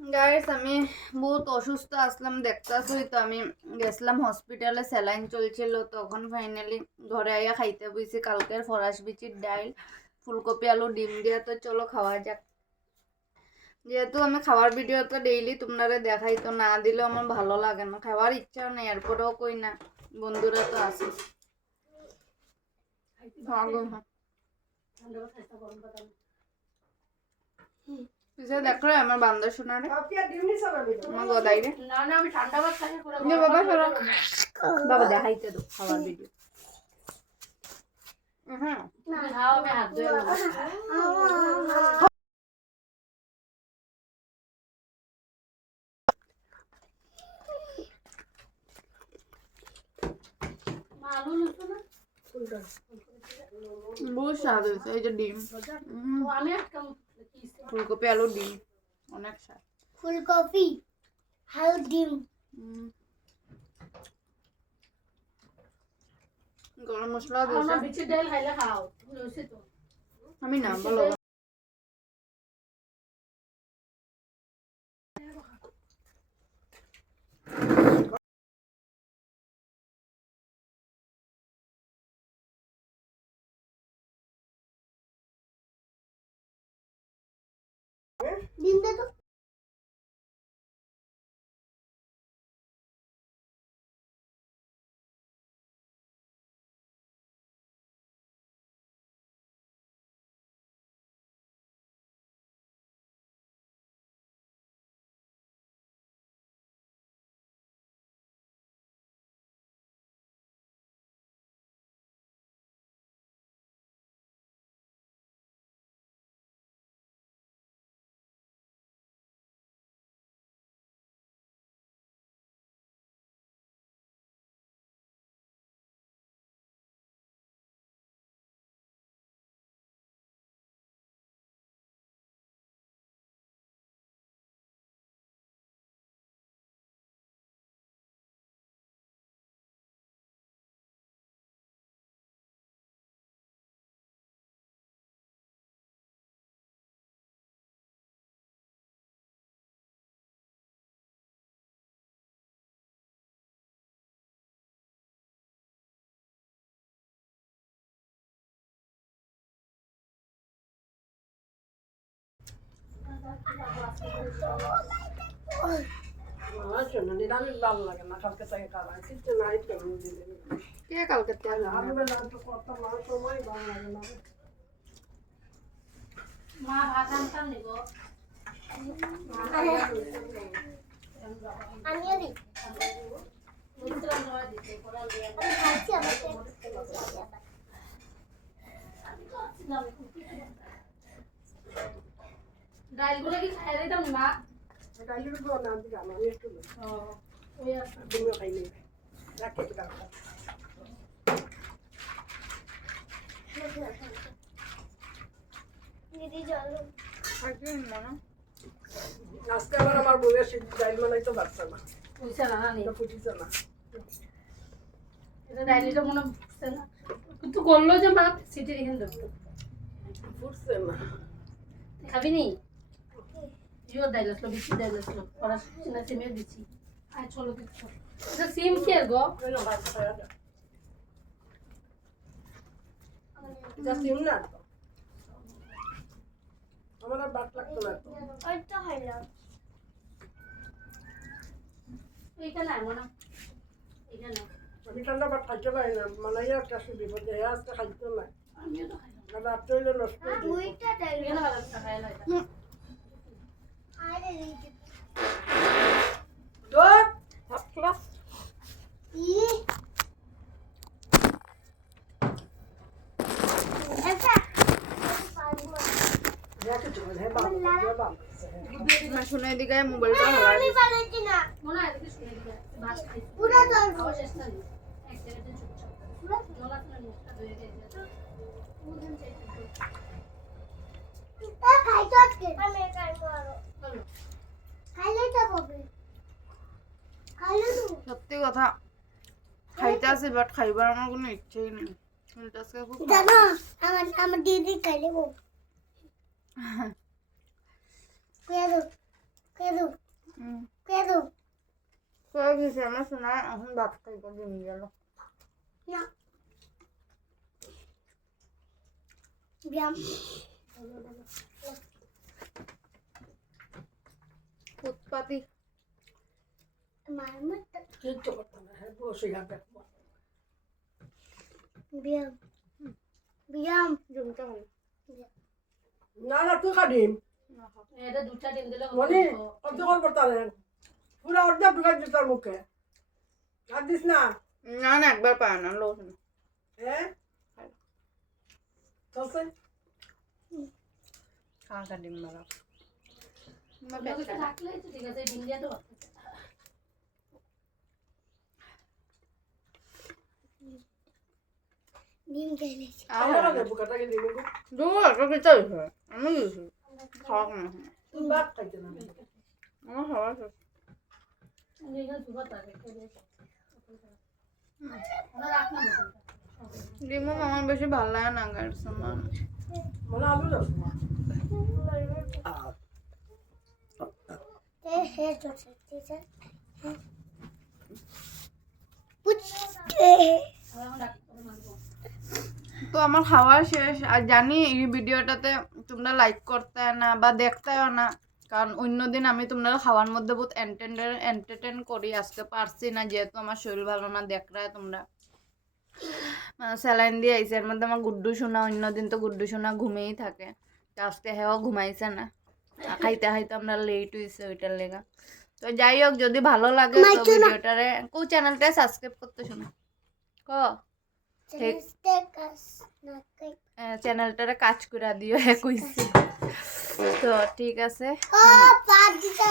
Guys আমি বহুত অসুস্থ আসলাম, দেখতেছই তো। আমি গেছিলাম হসপিটালে, স্যালাইন চলছিল। তখন ফাইনালি ঘরে আইয়া খাইতে বইছি কালকের ফরাস বিচির ডাইল, ফুলকপি আলু ডিম দিয়া। তো চলো খাওয়া যাক। যেহেতু আমি খাওয়ার ভিডিও তো ডেইলি তোমরা দেখাই, তো না দিলেও আমার ভালো লাগে না, খাওয়ার ইচ্ছাও নেই, এরপরেও কই না, বন্ধুরা তো আছে। পিছে দেখো আমার বান্দর শোনারে আমার গদাই রে। বাবা সরো, বাবা দেখাইতে দো খাওয়ার ভিডিও। হ্যাঁ বহুত স্বাদ হয়েছে। এই যে ডিম, ফুলকপি আলু ডিম, অনেক স্বাদ। ফুলকপি আলু ডিম, গরম মশলা দিয়েছে। আমি না বলো ডিম দে তো। নিরামিষ ভালো লাগে না, কালকে থেকে খাবার কিছু নাই কেমন দিলে কে কালকে তেল আলু বেলা তো কত মাছ সময় ভালো লাগে না। মা ভাত আনতাম নিব আমিও দিই। আমি খাচ্ছি আমাকে। ডাইলগুলো কি খাই দিতাম মা। ডাইলের গুলো না দিকে আমি একটু ওই আছে ডিমও খাইনি রাখতে পারবো। দিদি চলো। আজকে আবার আমার বউয়ের সিদ্ধ ডাইল বানাইতে পারছে না, বুঝছে না না এটা ফুটিছে না। এটা ডাইলিটা মনে বুঝছে না, কিন্তু করলো যে মা সিটি রেখে দেবো। ফুটছে না। খাবি নি ইও ডাইল আসলো, বেশি ডাইল আসলো, পড়া না সিমে দিচ্ছি। আর চলো দেখছো এটা সিম কি আর গো ওই না ভাত খাওয়া যায়। এটা সিম না তো, আমার আর ভাত লাগতো না তো। ওইটা খাইলাম। এইখানে মনে এইখানে আমি ঠান্ডা ভাত খাইতে পারি না, মানাই আর কাছে বিপদে আজকে খাইতে না। আমিও তো খাইলাম। রাত্রে হইলে নষ্ট হয়ে যায়। দুইটা ডাইল। এখানে ভালো খাই না এটা আরে দিদি। দুধ হাফ গ্লাস ই এটা পারবো না। রেখে দেবো, হ্যাঁ বাবা শুনে দিকে মোবাইলটা হাওয়া আমি পারছি না। মনে হয় দেখি শুনে দিবে ভাত খাই পুরো জল খাওয়া চেষ্টা নেই এক জায়গাতে চুপচাপ মনে হয় মুখটা ধুয়ে গেছে বুঝেন চাইতে তা খাইতো আজকে। আমি খাইবো আরো। চলো খাইলে তো হবে। খাইলে তো। সত্যি কথা খাইতে আসি, বাট খাইবার আমার কোনো ইচ্ছেই নেই। কিন্তু আজকে খুব জানো আমার দিদি খাইলে গো। কেদো কেদো গেছে আমার শোনা এখন ভাত খাইব দিন গেল না ব্যায়াম উৎপাতি মারমত কিচ্ছু করতাম না হ্যাঁ বসে গা দেখবো ব্যায়াম ব্যায়াম জমতে হবে না না তুই কাটিম এটা দুটা ডিম দিলে মনি অর্ধেক করতাম পুরা অর্ধেক ঢুকাই দিস তার মুখে আর দিস না না না একবার পায় না লোক না হ্যাঁ চলছে কাঁচা ডিম লাগা রাখলে তো ঠিক আছে ডিম দিয়ে তো ডিম খেলেছি বুকাটাকে দিবি দূর একটা খেতে হয়েছে আমি গেছি খাওয়া না তুই ভাত খাইতে না আমার খাওয়া শেষ এখানে সুপার থাকে ওরা রাখ না ডিমও আমার বেশি ভালো লাগে না গাড়ির সামান মানে আলু রস হে চলছে ঠিক আছে এখন রাখ মারবো তো আমার খাওয়া শেষ আর জানি এই ভিডিওটাতে তোমরা লাইক করতে না বা দেখতেও না কারণ অন্যদিন আমি তোমরা খাওয়ার মধ্যে বহুত এন্টারটেন করি আজকে পারছি না যেহেতু আমার শরীর ভালো না দেখরা তোমরা স্যালাইন দিয়ে আইসে এর মধ্যে আমার গুড্ডু শোনা অন্যদিন তো গুড্ডু শোনা ঘুমেই থাকে তো আজকে হেও ঘুমাইছে না খাইতে খাইতে আমরা লেট হয়েছে ওইটার লেগা তো যাই হোক যদি ভালো লাগে তো ভিডিওটারে কো চ্যানেলটা সাবস্ক্রাইব করতে শোনো ক চ্যানেলটারে কাজ করে দিও কইছি তো ঠিক আছে ও পাঁচ দিতে